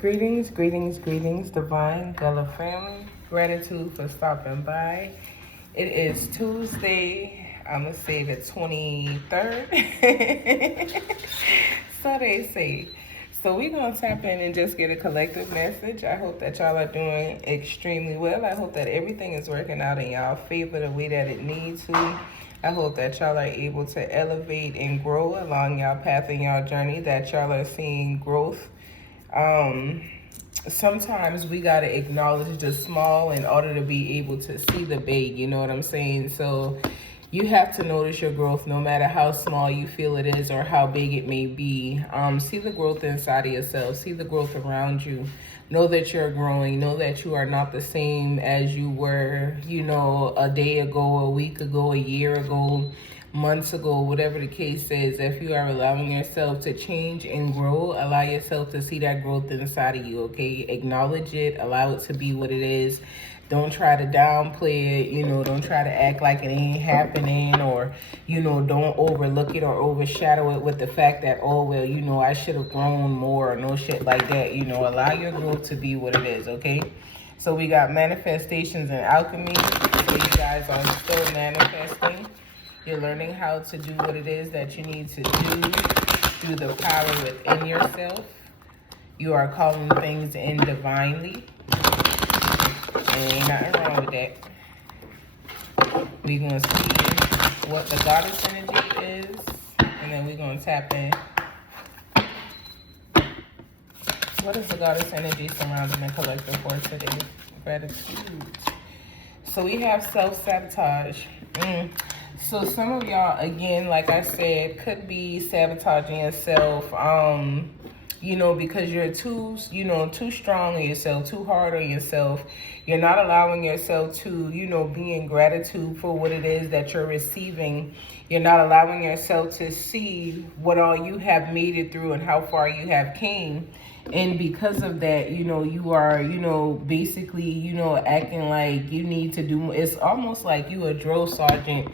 Greetings, greetings, greetings, Divine Gullah family. Gratitude for stopping by. It is Tuesday, I'm going to say the 23rd. So they say. So we're going to tap in and just get a collective message. I hope that y'all are doing extremely well. I hope that everything is working out in y'all favor the way that it needs to. I hope that y'all are able to elevate and grow along y'all path and y'all journey, that y'all are seeing growth. Sometimes we got to acknowledge the small in order to be able to see the big, you know what I'm saying? So you have to notice your growth no matter how small you feel it is or how big it may be. See the growth inside of yourself, see the growth around you. Know that you're growing, know that you are not the same as you were, you know, a day ago, a week ago, a year ago, months ago, whatever the case is. If you are allowing yourself to change and grow, allow yourself to see that growth inside of you, okay? Acknowledge it, allow it to be what it is. Don't try to downplay it, you know, don't try to act like it ain't happening, or, you know, don't overlook it or overshadow it with the fact that, oh, well, you know, I should have grown more or no shit like that. You know, allow your growth to be what it is, okay? So we got manifestations and alchemy. So you guys are still manifesting. You're learning how to do what it is that you need to do through the power within yourself. You are calling things in divinely. And ain't nothing wrong with that. We're going to see what the goddess energy is. And then we're going to tap in. What is the goddess energy surrounding the collective for today? Gratitude. So we have self-sabotage. So some of y'all, again, like I said, could be sabotaging yourself, you know, because you're too strong on yourself, too hard on yourself. You're not allowing yourself to, you know, be in gratitude for what it is that you're receiving. You're not allowing yourself to see what all you have made it through and how far you have came. And because of that, you know, you are, you know, basically, you know, acting like you need to do, it's almost like you a drill sergeant,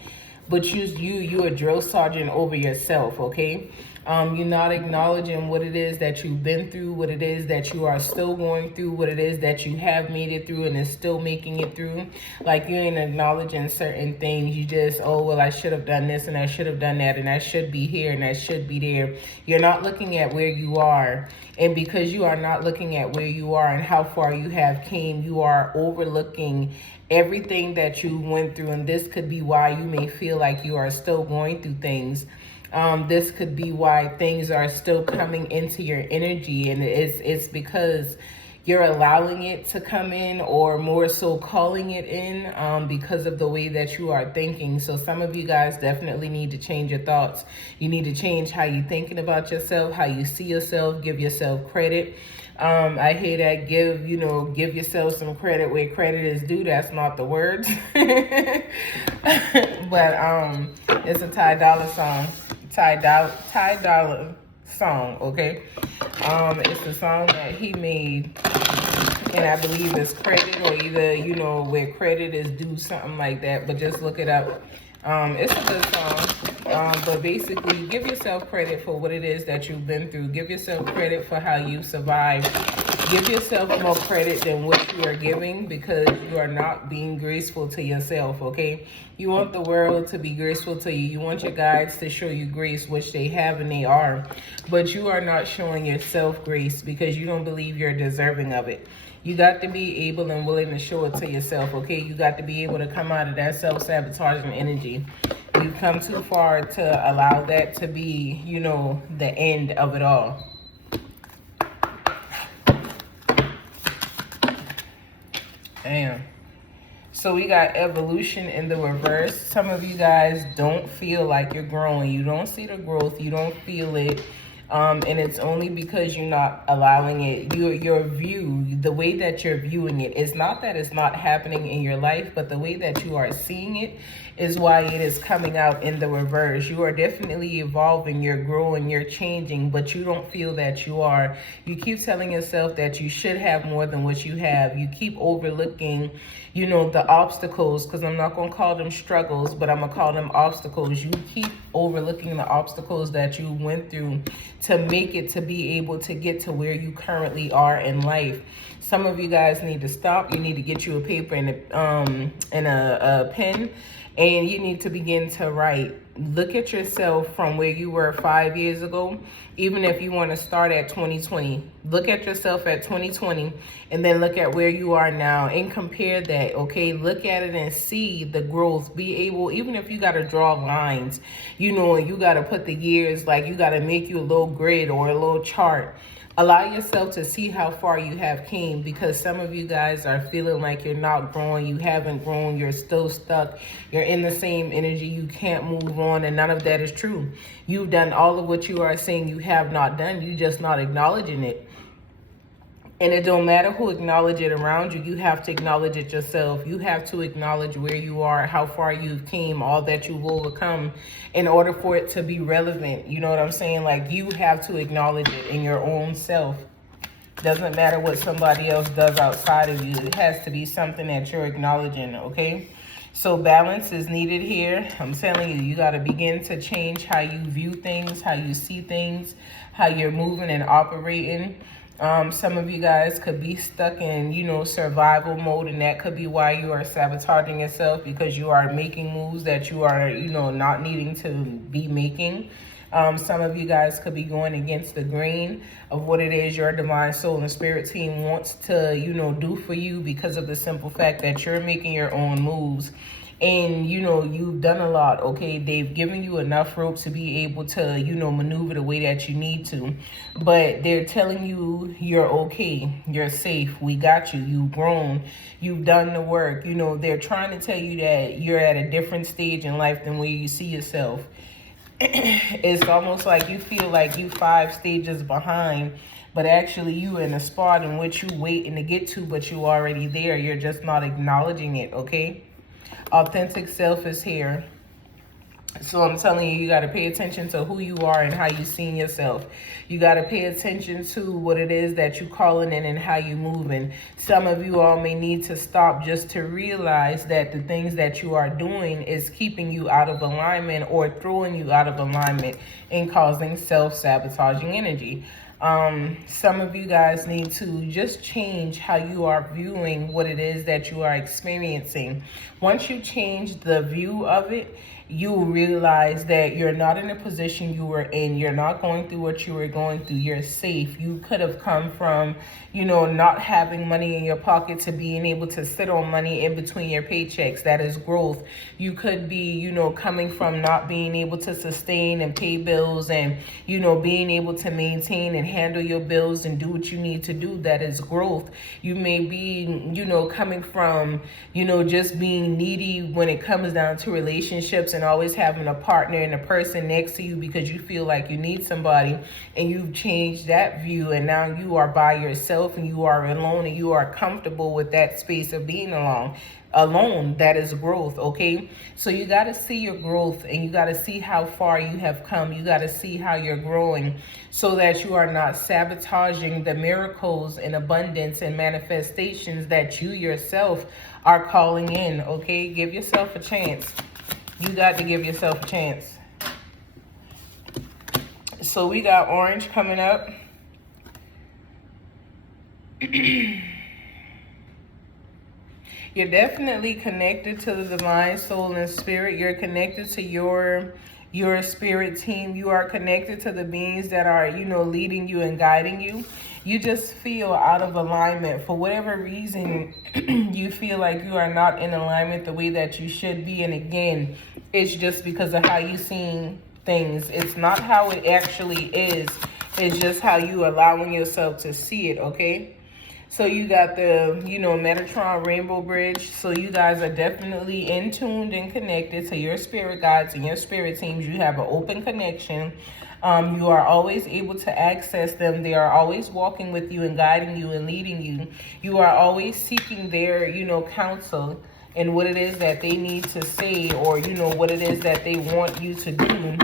but you a drill sergeant over yourself, okay? You're not acknowledging what it is that you've been through, what it is that you are still going through, what it is that you have made it through and is still making it through. Like you ain't acknowledging certain things. You just, oh, well, I should have done this and I should have done that and I should be here and I should be there. You're not looking at where you are. And because you are not looking at where you are and how far you have came, you are overlooking everything that you went through. And this could be why you may feel like you are still going through things. This could be why things are still coming into your energy, and it's because you're allowing it to come in, or more so calling it in, because of the way that you are thinking. So some of you guys definitely need to change your thoughts. You need to change how you're thinking about yourself, how you see yourself, give yourself credit. I hear that give yourself some credit where credit is due. That's not the words. But it's a Ty Dolla song. Ty Dolla song, okay? It's a song that he made, and I believe it's credit, or either, you know, where credit is due, something like that, but just look it up. It's a good song, but basically give yourself credit for what it is that you've been through. Give yourself credit for how you survived. Give yourself more credit than what you are giving, because you are not being graceful to yourself, okay? You want the world to be graceful to you. You want your guides to show you grace, which they have and they are. But you are not showing yourself grace because you don't believe you're deserving of it. You got to be able and willing to show it to yourself, okay? You got to be able to come out of that self-sabotaging energy. You've come too far to allow that to be, you know, the end of it all. Damn. So we got evolution in the reverse. Some of you guys don't feel like you're growing. You don't see the growth. You don't feel it. And it's only because you're not allowing it. Your view, the way that you're viewing it, it's not that it's not happening in your life, but the way that you are seeing it is why it is coming out in the reverse. You are definitely evolving, you're growing, you're changing, but you don't feel that you are. You keep telling yourself that you should have more than what you have. You keep overlooking, you know, the obstacles, because I'm not going to call them struggles, but I'm going to call them obstacles. You keep overlooking the obstacles that you went through to make it, to be able to get to where you currently are in life. Some of you guys need to stop. You need to get you a paper and a pen, and you need to begin to write. Look at yourself from where you were 5 years ago. Even if you want to start at 2020, look at yourself at 2020 and then look at where you are now and compare that. Okay, look at it and see the growth. Be able, even if you got to draw lines, you know, you got to put the years, like you got to make you a little grid or a little chart. Allow yourself to see how far you have came, because some of you guys are feeling like you're not growing, you haven't grown, you're still stuck, you're in the same energy, you can't move on, and none of that is true. You've done all of what you are saying you have not done, you just not acknowledging it. And it don't matter who acknowledge it around you, you have to acknowledge it yourself. You have to acknowledge where you are, how far you've came, all that you've overcome in order for it to be relevant. You know what I'm saying? Like, you have to acknowledge it in your own self. Doesn't matter what somebody else does outside of you. It has to be something that you're acknowledging, okay? So balance is needed here. I'm telling you, you got to begin to change how you view things, how you see things, how you're moving and operating. Some of you guys could be stuck in, you know, survival mode, and that could be why you are sabotaging yourself, because you are making moves that you are, you know, not needing to be making. Some of you guys could be going against the grain of what it is your divine soul and spirit team wants to, you know, do for you, because of the simple fact that you're making your own moves. And, you know, you've done a lot, okay? They've given you enough rope to be able to, you know, maneuver the way that you need to. But they're telling you you're okay, you're safe, we got you, you've grown, you've done the work. You know, they're trying to tell you that you're at a different stage in life than where you see yourself. It's almost like you feel like you 5 stages behind, but actually you in a spot in which you waiting to get to, but you already there. You're just not acknowledging it, okay? Authentic self is here. So I'm telling you, you got to pay attention to who you are and how you see yourself. You got to pay attention to what it is that you calling in and how you moving. Some of you all may need to stop just to realize that the things that you are doing is keeping you out of alignment or throwing you out of alignment and causing self-sabotaging energy. Some of you guys need to just change how you are viewing what it is that you are experiencing. Once you change the view of it, you will realize that you're not in a position you were in. You're not going through what you were going through. You're safe. You could have come from, you know, not having money in your pocket to being able to sit on money in between your paychecks. That is growth. You could be, you know, coming from not being able to sustain and pay bills and, you know, being able to maintain and handle your bills and do what you need to do. That is growth. You may be, you know, coming from, you know, just being needy when it comes down to relationships and always having a partner and a person next to you because you feel like you need somebody, and you've changed that view and now you are by yourself and you are alone and you are comfortable with that space of being alone. That is growth, okay? So you got to see your growth and you got to see how far you have come. You got to see how you're growing so that you are not sabotaging the miracles and abundance and manifestations that you yourself are calling in, okay? Give yourself a chance. You got to give yourself a chance. So we got orange coming up. You're definitely connected to the divine soul and spirit. You're connected to your spirit team. You are connected to the beings that are, you know, leading you and guiding you. You just feel out of alignment. For whatever reason, you feel like you are not in alignment the way that you should be. And again, it's just because of how you see things. It's not how it actually is. It's just how you allowing yourself to see it, okay? So you got the, you know, Metatron Rainbow Bridge. So you guys are definitely in tuned and connected to your spirit guides and your spirit teams. You have an open connection. You are always able to access them. They are always walking with you and guiding you and leading you. You are always seeking their, you know, counsel and what it is that they need to say, or, you know, what it is that they want you to do.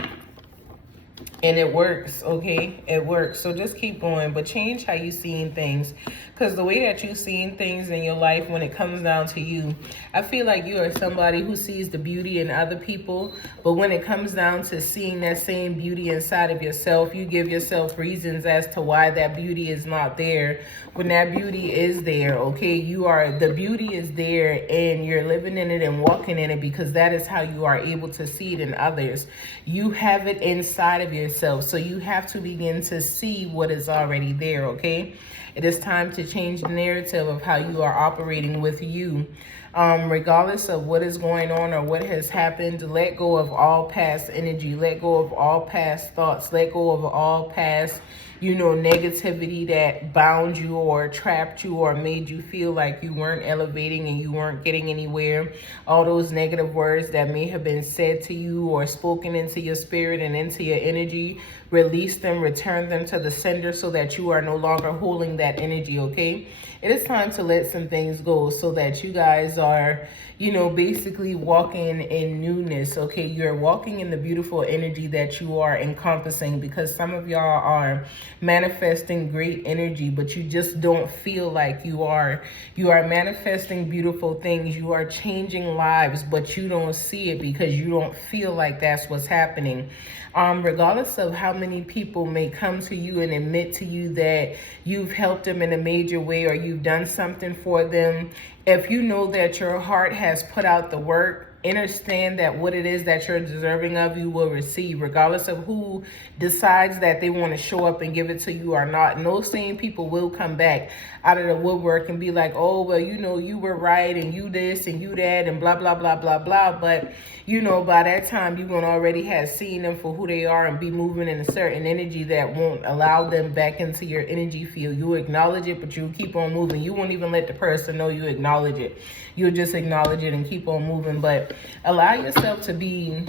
And it works, okay? It works. So just keep going, but change how you seeing things. Because the way that you seeing things in your life, when it comes down to you, I feel like you are somebody who sees the beauty in other people. But when it comes down to seeing that same beauty inside of yourself, you give yourself reasons as to why that beauty is not there. When that beauty is there, okay? The beauty is there, and you're living in it and walking in it, because that is how you are able to see it in others. You have it inside of yourself, so you have to begin to see what is already there, okay? It is time to change the narrative of how you are operating with you. Regardless of what is going on or what has happened, let go of all past energy. Let go of all past thoughts. Let go of all past, you know, negativity that bound you or trapped you or made you feel like you weren't elevating and you weren't getting anywhere. All those negative words that may have been said to you or spoken into your spirit and into your energy, release them, return them to the sender, so that you are no longer holding that energy, okay? It is time to let some things go, so that you guys are, you know, basically walking in newness, okay? You're walking in the beautiful energy that you are encompassing, because some of y'all are manifesting great energy, but you just don't feel like you are. You are manifesting beautiful things. You are changing lives, but you don't see it because you don't feel like that's what's happening. Regardless of how many people may come to you and admit to you that you've helped them in a major way or you've done something for them, if you know that your heart has put out the work, understand that what it is that you're deserving of, you will receive, regardless of who decides that they want to show up and give it to you or not. And those same people will come back out of the woodwork and be like, oh, well, you know, you were right, and you this and you that and blah, blah, blah, blah, blah. But, you know, by that time, you're going to already have seen them for who they are and be moving in a certain energy that won't allow them back into your energy field. You acknowledge it, but you keep on moving. You won't even let the person know you acknowledge it. You'll just acknowledge it and keep on moving. But allow yourself to be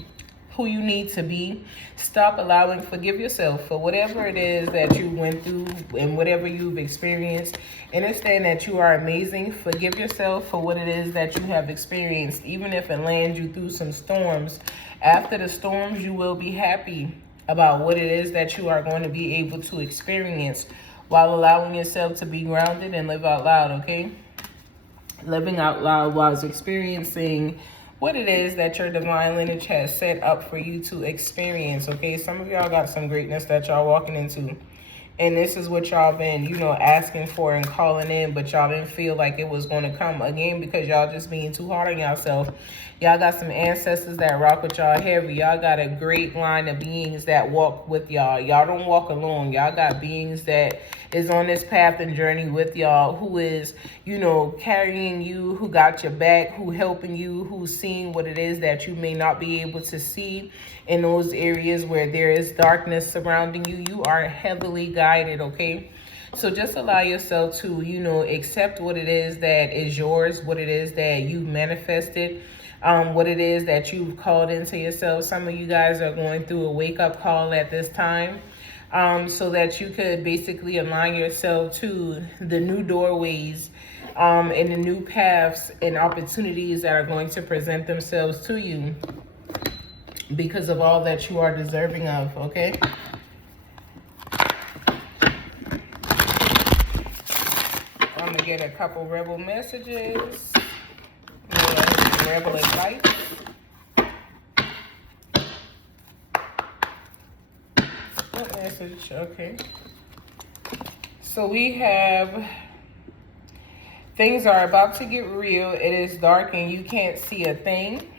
who you need to be. Stop forgive yourself for whatever it is that you went through and whatever you've experienced. Understand that you are amazing. Forgive yourself for what it is that you have experienced, even if it lands you through some storms. After the storms, you will be happy about what it is that you are going to be able to experience, while allowing yourself to be grounded and live out loud, okay? Living out loud while experiencing what it is that your divine lineage has set up for you to experience, okay? Some of y'all got some greatness that y'all walking into. And this is what y'all been, you know, asking for and calling in, but y'all didn't feel like it was going to come, again, because y'all just being too hard on yourself. Y'all got some ancestors that rock with y'all heavy. Y'all got a great line of beings that walk with y'all. Y'all don't walk alone. Y'all got beings that is on this path and journey with y'all, who is, you know, carrying you, who got your back, who helping you, who's seeing what it is that you may not be able to see in those areas where there is darkness surrounding you. You are heavily guided, okay? So just allow yourself to, you know, accept what it is that is yours, what it is that you've manifested, what it is that you've called into yourself. Some of you guys are going through a wake-up call at this time. So that you could basically align yourself to the new doorways and the new paths and opportunities that are going to present themselves to you because of all that you are deserving of, okay? I'm going to get a couple rebel messages. Rebel advice. Message, okay. So we have, things are about to get real. It is dark and you can't see a thing.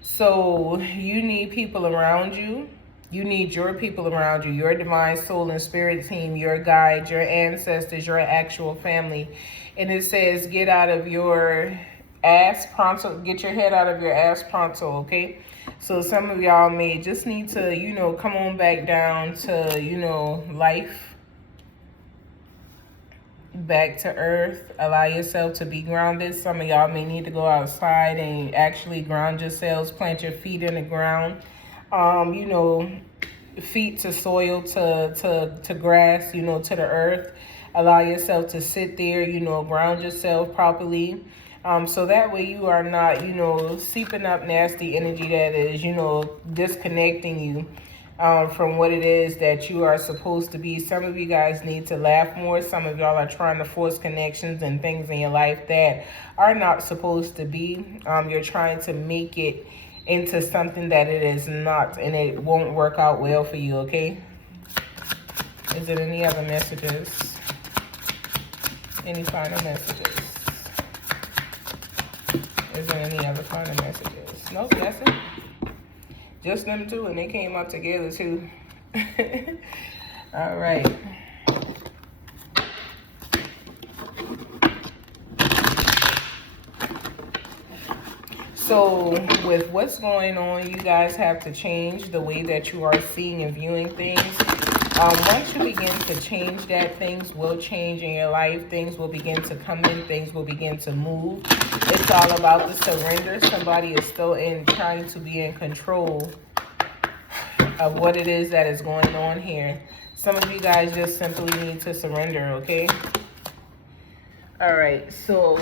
So you need people around you. You need your people around you, your divine soul and spirit team, your guides, your ancestors, your actual family. And it says, get out of your ass pronto, get your head out of your ass pronto, okay? So some of y'all may just need to, you know, come on back down to, you know, life, back to earth. Allow yourself to be grounded. Some of y'all may need to go outside and actually ground yourselves, plant your feet in the ground, you know, feet to soil, to grass, you know, to the earth. Allow yourself to sit there, you know, ground yourself properly. So that way you are not, you know, seeping up nasty energy that is, you know, disconnecting you from what it is that you are supposed to be. Some of you guys need to laugh more. Some of y'all are trying to force connections and things in your life that are not supposed to be. You're trying to make it into something that it is not, and it won't work out well for you, okay? Is there any other messages? Any final messages? Is there any other final messages? Nope, that's it. Just them two, and they came up together too. All right. So with what's going on, you guys have to change the way that you are seeing and viewing things. Once you begin to change that, things will change in your life. Things will begin to come in. Things will begin to move. It's all about the surrender. Somebody is still trying to be in control of what it is that is going on here. Some of you guys just simply need to surrender, okay? All right, so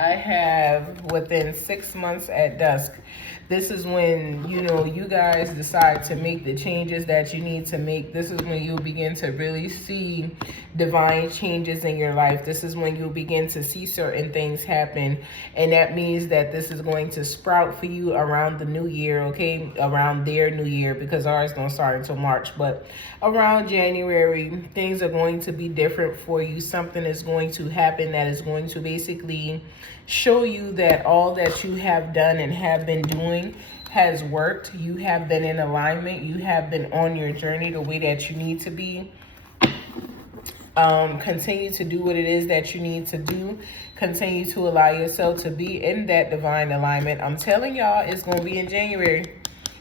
I have within 6 months at dusk. This is when, you know, you guys decide to make the changes that you need to make. This is when you'll begin to really see divine changes in your life. This is when you'll begin to see certain things happen. And that means that this is going to sprout for you around the new year, okay? Around their new year, because ours don't start until March. But around January, things are going to be different for you. Something is going to happen that is going to basically show you that all that you have done and have been doing has worked. You have been in alignment. You have been on your journey the way that you need to be. Continue to do what it is that you need to do. Continue to allow yourself to be in that divine alignment. I'm telling y'all, it's going to be in January.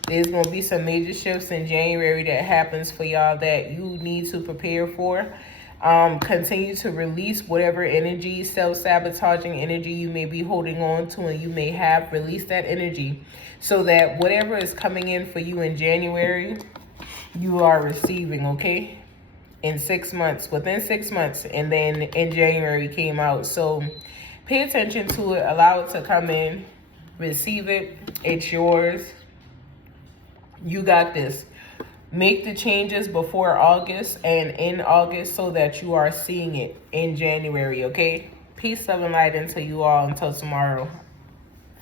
There's going to be some major shifts in January that happens for y'all that you need to prepare for. Continue to release whatever energy, self-sabotaging energy you may be holding on to, and you may have released that energy so that whatever is coming in for you in January, you are receiving, okay? In 6 months, within 6 months, and then in January came out. So pay attention to it, allow it to come in, receive it, it's yours. You got this. Make the changes before August and in August so that you are seeing it in January, okay? Peace, love, and light unto you all until tomorrow.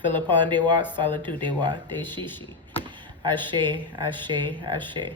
Philippon de wa, solitude de wa, de shishi. Ashe, ashe, ashe.